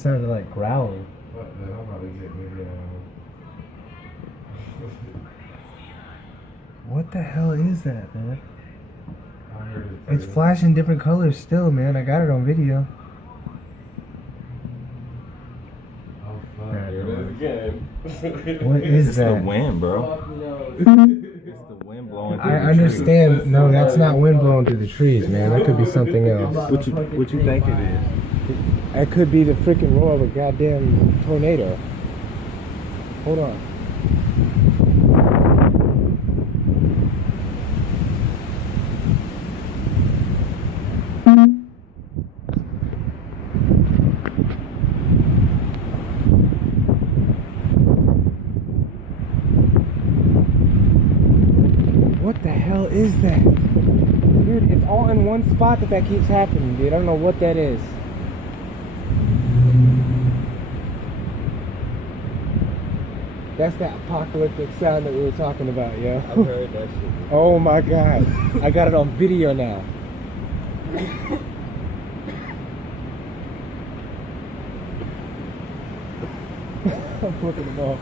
sounded like growling. What the hell? I'm about to get video. What the hell is that, man? I heard it. It's flashing different colors still, man. I got it on video. Oh fuck! That Here it is again. What is It's that? the wind, bro. Fuck no. It's the wind blowing through I the understand. No, that's not wind blowing through the trees, man. That could be something else. trees. What you think it is? That could be the freaking roar of a goddamn tornado. Hold on. What the hell is that? Dude, it's all in one spot that keeps happening, dude. I don't know what that is. That's that apocalyptic sound that we were talking about, yo. I've heard that shit. Oh my god. I got it on video now. I'm flipping them off.